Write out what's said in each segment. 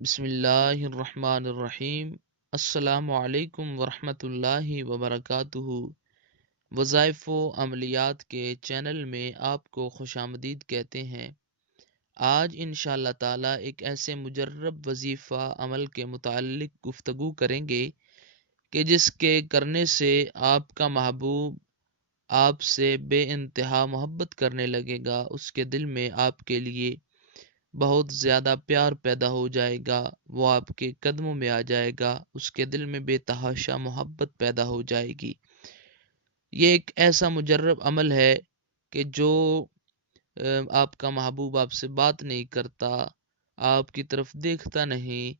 بسم اللہ الرحمن الرحیم۔ السلام علیکم ورحمۃ اللہ وبرکاتہ۔ وظائف و عملیات کے چینل میں آپ کو خوش آمدید کہتے ہیں۔ آج انشاءاللہ تعالی ایک ایسے مجرب وظیفہ عمل کے متعلق گفتگو کریں گے کہ جس کے کرنے سے آپ کا محبوب آپ سے بے انتہا محبت کرنے لگے گا، اس کے دل میں آپ کے لیے بہت زیادہ پیار پیدا ہو جائے گا، وہ آپ کے قدموں میں آ جائے گا، اس کے دل میں بے تحاشا محبت پیدا ہو جائے گی۔ یہ ایک ایسا مجرب عمل ہے کہ جو آپ کا محبوب آپ سے بات نہیں کرتا، آپ کی طرف دیکھتا نہیں،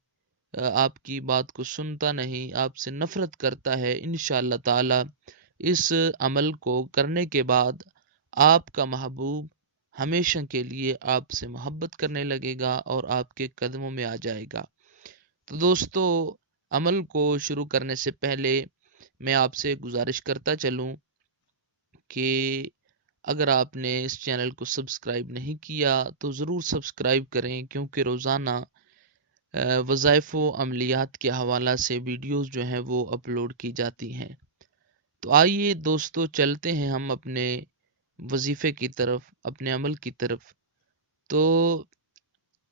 آپ کی بات کو سنتا نہیں، آپ سے نفرت کرتا ہے۔ انشاءاللہ تعالی اس عمل کو کرنے کے بعد آپ کا محبوب ہمیشہ کے لیے آپ سے محبت کرنے لگے گا اور آپ کے قدموں میں آ جائے گا۔ تو دوستو، عمل کو شروع کرنے سے پہلے میں آپ سے گزارش کرتا چلوں کہ اگر آپ نے اس چینل کو سبسکرائب نہیں کیا تو ضرور سبسکرائب کریں، کیونکہ روزانہ وظائف و عملیات کے حوالہ سے ویڈیوز جو ہیں وہ اپلوڈ کی جاتی ہیں۔ تو آئیے دوستو، چلتے ہیں ہم اپنے وظیفے کی طرف، اپنے عمل کی طرف۔ تو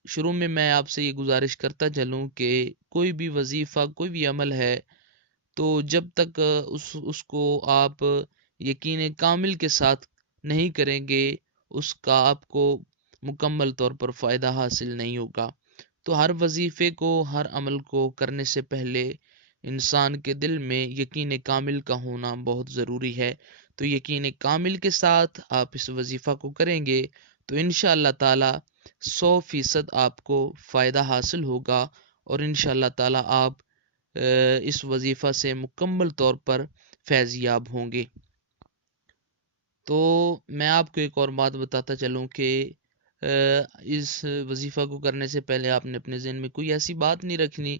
شروع میں آپ سے یہ گزارش کرتا چلوں کہ کوئی بھی وظیفہ، کوئی بھی عمل ہے، تو جب تک اس کو آپ یقین کامل کے ساتھ نہیں کریں گے، اس کا آپ کو مکمل طور پر فائدہ حاصل نہیں ہوگا۔ تو ہر وظیفے کو، ہر عمل کو کرنے سے پہلے انسان کے دل میں یقین کامل کا ہونا بہت ضروری ہے۔ تو یقین کامل کے ساتھ آپ اس وظیفہ کو کریں گے تو انشاءاللہ تعالی 100% آپ کو فائدہ حاصل ہوگا، اور انشاءاللہ تعالی آپ اس وظیفہ سے مکمل طور پر فیض یاب ہوں گے۔ تو میں آپ کو ایک اور بات بتاتا چلوں کہ اس وظیفہ کو کرنے سے پہلے آپ نے اپنے ذہن میں کوئی ایسی بات نہیں رکھنی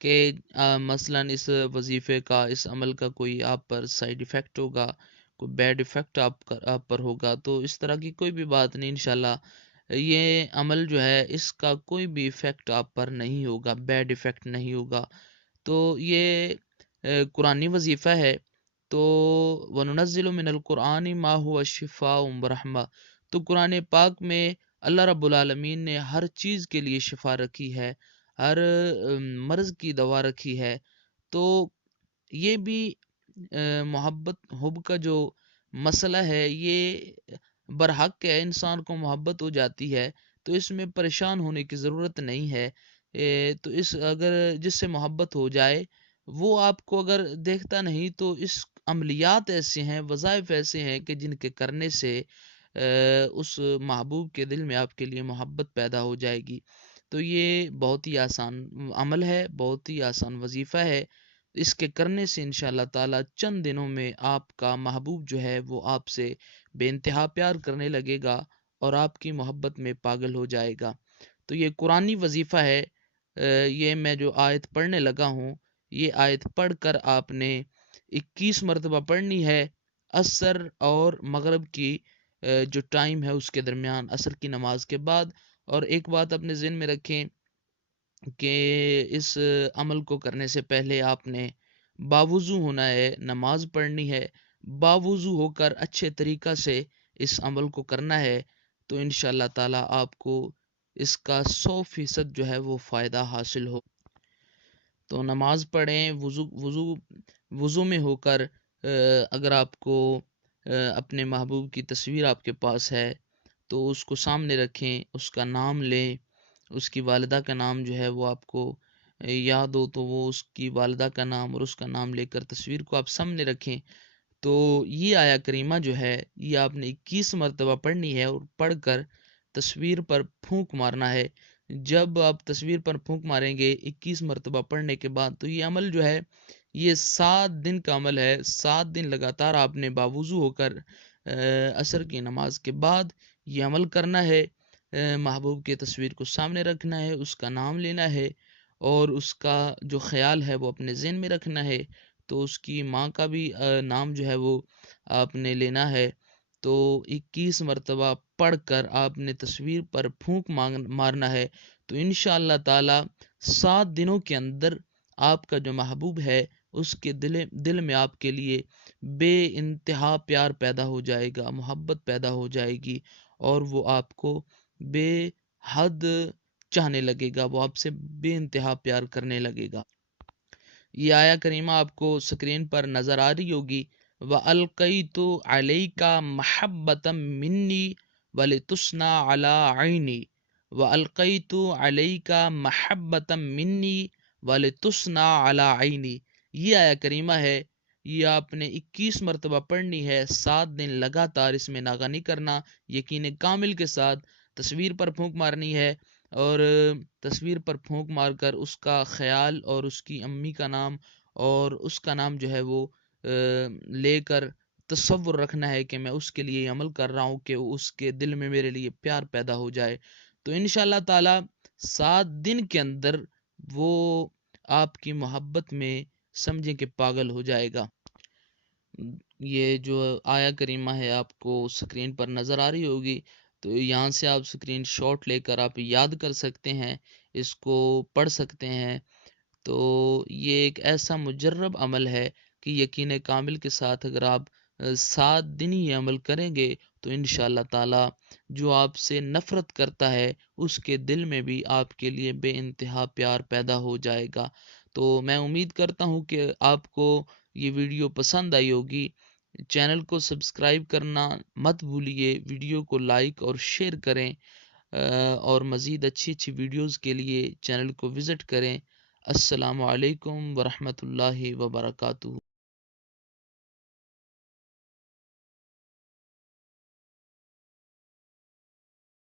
کہ مثلاً اس وظیفے کا، اس عمل کا کوئی آپ پر سائیڈ ایفیکٹ ہوگا، کوئی بیڈ ایفیکٹ آپ پر ہوگا۔ تو اس طرح کی کوئی بھی بات نہیں، انشاءاللہ یہ عمل جو ہے اس کا کوئی بھی ایفیکٹ آپ پر نہیں ہوگا، بیڈ ایفیکٹ نہیں ہوگا۔ تو یہ قرآنی وظیفہ ہے۔ تو وَنُنَزِّلُ مِنَ الْقُرْآنِ مَا هُوَ شِفَاءٌ وَرَحْمَةٌ، تو قرآن پاک میں اللہ رب العالمین نے ہر چیز کے لیے شفا رکھی ہے، ہر مرض کی دوا رکھی ہے۔ تو یہ بھی محبت، حب کا جو مسئلہ ہے، یہ برحق ہے، انسان کو محبت ہو جاتی ہے، تو اس میں پریشان ہونے کی ضرورت نہیں ہے۔ تو اس اگر جس سے محبت ہو جائے وہ آپ کو اگر دیکھتا نہیں، تو اس عملیات ایسے ہیں، وظائف ایسے ہیں کہ جن کے کرنے سے اس محبوب کے دل میں آپ کے لیے محبت پیدا ہو جائے گی۔ تو یہ بہت ہی آسان عمل ہے، بہت ہی آسان وظیفہ ہے۔ اس کے کرنے سے انشاءاللہ تعالی چند دنوں میں آپ کا محبوب جو ہے وہ آپ سے بے انتہا پیار کرنے لگے گا اور آپ کی محبت میں پاگل ہو جائے گا۔ تو یہ قرآنی وظیفہ ہے۔ یہ میں جو آیت پڑھنے لگا ہوں، یہ آیت پڑھ کر آپ نے 21 مرتبہ پڑھنی ہے، عصر اور مغرب کی جو ٹائم ہے اس کے درمیان، عصر کی نماز کے بعد۔ اور ایک بات اپنے ذہن میں رکھیں کہ اس عمل کو کرنے سے پہلے آپ نے باوضو ہونا ہے، نماز پڑھنی ہے، باوضو ہو کر اچھے طریقہ سے اس عمل کو کرنا ہے۔ تو انشاءاللہ تعالی آپ کو اس کا 100% جو ہے وہ فائدہ حاصل ہو۔ تو نماز پڑھیں، وضو میں ہو کر، اگر آپ کو اپنے محبوب کی تصویر آپ کے پاس ہے تو اس کو سامنے رکھیں، اس کا نام لیں، اس کی والدہ کا نام جو ہے وہ آپ کو یاد ہو تو وہ اس کی والدہ کا نام اور اس کا نام لے کر تصویر کو آپ سامنے رکھیں۔ تو یہ آیا کریمہ جو ہے یہ آپ نے 21 مرتبہ پڑھنی ہے، اور پڑھ کر تصویر پر پھونک مارنا ہے۔ جب آپ تصویر پر پھونک ماریں گے 21 مرتبہ پڑھنے کے بعد، تو یہ عمل جو ہے یہ 7 دن کا عمل ہے۔ 7 دن لگاتار آپ نے باوضو ہو کر عصر کی نماز کے بعد یہ عمل کرنا ہے۔ محبوب کی تصویر کو سامنے رکھنا ہے، اس کا نام لینا ہے، اور اس کا جو خیال ہے وہ اپنے ذہن میں رکھنا ہے۔ تو اس کی ماں کا بھی نام جو ہے وہ آپ نے لینا ہے۔ تو 21 مرتبہ پڑھ کر آپ نے تصویر پر پھونک مارنا ہے۔ تو انشاءاللہ تعالی 7 دنوں کے اندر آپ کا جو محبوب ہے اس کے دل میں آپ کے لیے بے انتہا پیار پیدا ہو جائے گا، محبت پیدا ہو جائے گی، اور وہ آپ کو بے حد چاہنے لگے گا، وہ آپ سے بے انتہا پیار کرنے لگے گا۔ یہ آیا کریمہ آپ کو سکرین پر نظر آ رہی ہوگی۔ وَأَلْقَيْتُ عَلَيْكَ مَحَبَّةً مِّنِّي وَلِتُصْنَعَ عَلَىٰ عَيْنِي وَأَلْقَيْتُ عَلَيْكَ مَحَبَّةً مِّنِّي وَلِتُصْنَعَ عَلَىٰ عَيْنِي۔ یہ آیا کریمہ ہے، یہ آپ نے 21 مرتبہ پڑھنی ہے، 7 دن لگاتار اس میں ناغہ نہیں کرنا، یقین کامل کے ساتھ تصویر پر پھونک مارنی ہے، اور تصویر پر پھونک مار کر اس کا خیال اور اس کی امی کا نام اور اس کا نام جو ہے وہ لے کر تصور رکھنا ہے کہ میں اس کے لیے عمل کر رہا ہوں کہ اس کے دل میں میرے لیے پیار پیدا ہو جائے۔ تو انشاءاللہ تعالی 7 دن کے اندر وہ آپ کی محبت میں سمجھیں کہ پاگل ہو جائے گا۔ یہ جو آیا کریمہ ہے آپ کو سکرین پر نظر آ رہی ہوگی، تو یہاں سے آپ سکرین شاٹ لے کر آپ یاد کر سکتے ہیں، اس کو پڑھ سکتے ہیں۔ تو یہ ایک ایسا مجرب عمل ہے کہ یقین کامل کے ساتھ اگر آپ 7 دن یہ عمل کریں گے تو انشاءاللہ تعالی جو آپ سے نفرت کرتا ہے اس کے دل میں بھی آپ کے لیے بے انتہا پیار پیدا ہو جائے گا۔ تو میں امید کرتا ہوں کہ آپ کو یہ ویڈیو پسند آئی ہوگی۔ چینل کو سبسکرائب کرنا مت بھولیے، ویڈیو کو لائک اور شیئر کریں، اور مزید اچھی اچھی ویڈیوز کے لیے چینل کو وزٹ کریں۔ السلام علیکم ورحمۃ اللہ وبرکاتہ۔